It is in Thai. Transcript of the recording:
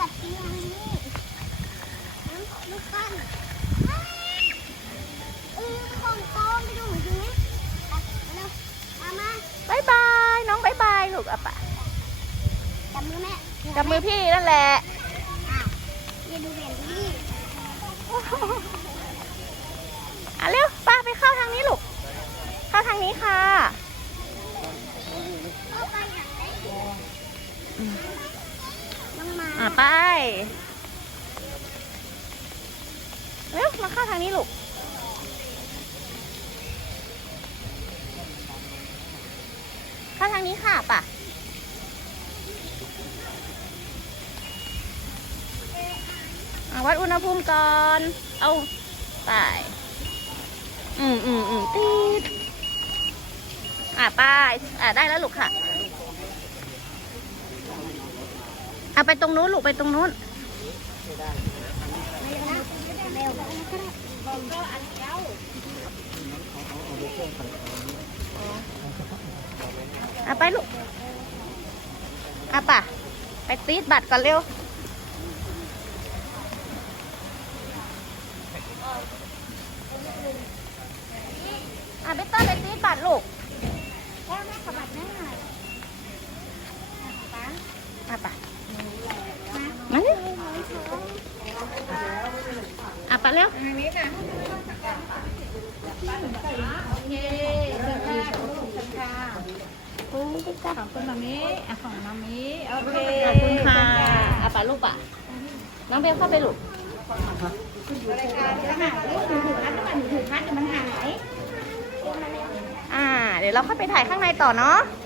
ตัดทิ้งงนี้น้ำลูปั้นเออของโตไปดูหนูดูไหมตัมาบายบาย น้องบายบายลูกอะปะจับมือแม่จับมือพี่นั่นแหละอย่าดูแบบนี้อะเร็วป้าไปเข้าทางนี้ลูก เข้าทางนี้ค่ะะไปเร็วมาเข้าทางนี้ลูกเข้าทางนี้ค่ะป่ะอะวัดอุณหภูมิก่อน เอาไป อืมอืมอืมตีดอะไปอะได้แล้วลูกค่ะ เอะไปตรงนู้นลูกไปตรงนู้นเอันเดียวอะไปลูกเอะป่ะ ไปตีดบัตรก่อนเร็วอะไปต้อนไปตีดบัตรลูกแม่แม่ขบัตรแม่หน่อยป้า อะป่ะมาเร็วอะ ป่ะเร็วอันนี้นะโอเคเชิญค่ะขอบคุณค่ะขอบคุณมามิอะของมามิโอเคขอบคุณค่ะอะป่ะลูกป่ะน้องเบลเข้าไปลูกรายการจะหายหนูถือพัดหนูถือพัดเดี๋ยวมันหายอ่า เดี๋ยวเราเข้าไปถ่ายข้างในต่อเนาะโ